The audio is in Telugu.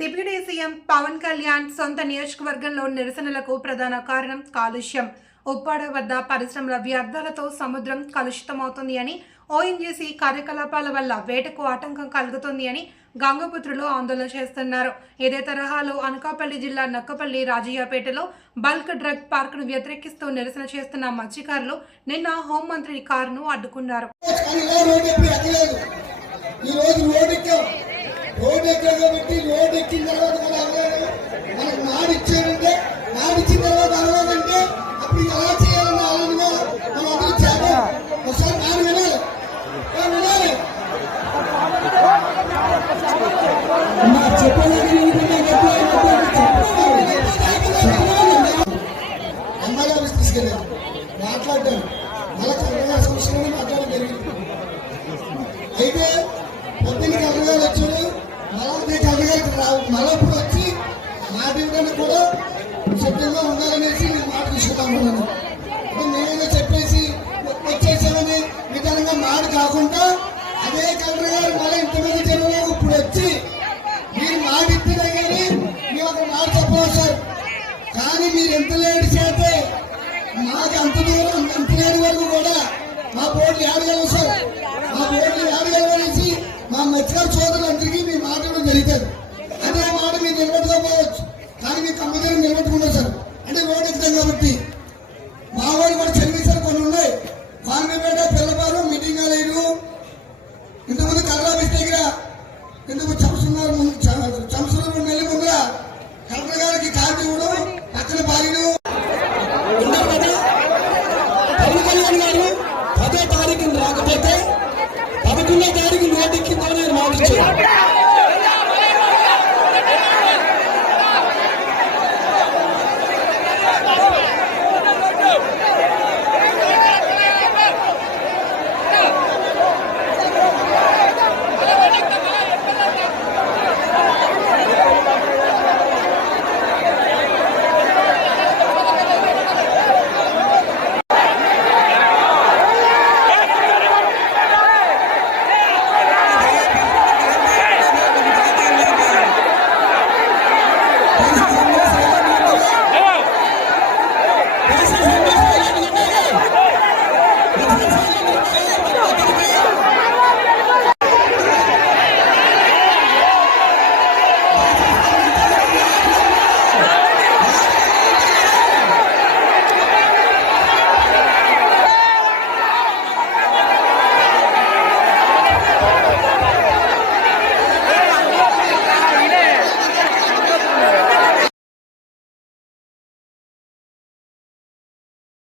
డిప్యూటీ సీఎం పవన్ కళ్యాణ్ సొంత నియోజకవర్గంలో నిరసనలకు ప్రధాన కారణం కాలుష్యం ఉప్పాడ వద్ద పరిశ్రమల వ్యర్థాలతో సముద్రం కలుషితమవుతుంది అని ఓఎన్జీసీ కార్యకలాపాల వల్ల వేటకు ఆటంకం కలుగుతుంది అని గంగపుత్రులు ఆందోళన చేస్తున్నారు ఇదే తరహాలో అనకాపల్లి జిల్లా నక్కపల్లి రాజయ్యపేటలో బల్క్ డ్రగ్ పార్క్ను వ్యతిరేకిస్తూ నిరసన చేస్తున్న మత్స్యకారులు నిన్న హోంమంత్రి కారును అడ్డుకున్నారు దగ్గర పెట్టి రోడ్ ఎక్కిన తర్వాత కూడా అవ్వలేదు మనకు నాడిచ్చారంటే నాడిచ్చిన తర్వాత అవ్వాలంటే అప్పుడు ఎలా చేయాలని ఆలోచన మనం అందరూ చేద్దాం ఒకసారి నాడు వినాలి వినాలి అమ్మాయి ఆఫీస్ సంవత్సరం మాట్లాడడం జరిగింది సంతోషంగా ఉండాలనేసి మీరు మాట తీసుకుంటామన్నాను నేనైనా చెప్పేసి వచ్చేసామని విధానంగా మాట కాకుండా అదే కలెక్టర్ గారు మళ్ళీ ఇంతమంది జనం ఇప్పుడు వచ్చి మీరు మాట ఇచ్చినా కానీ మేము ఒక మాట చెప్పవచ్చు సార్ కానీ మీరు ఎంత లేడు చేస్తే మాకు అంత దూరం ఎంత లేని వరకు కూడా మా బోర్డులు ఏడగలం సార్ మా బోర్డులు ఆడగలవనేసి మా మత్స్యకారు సోదరులందరికీ మీ మాట్లాడడం జరుగుతుంది సంవత్సరం సంవత్సరం రెండు నెలల ముందర కలెక్టర్ గారికి కార్డు ఇవ్వడం పక్కన బాలిన పదో తారీఖున రాకపోతే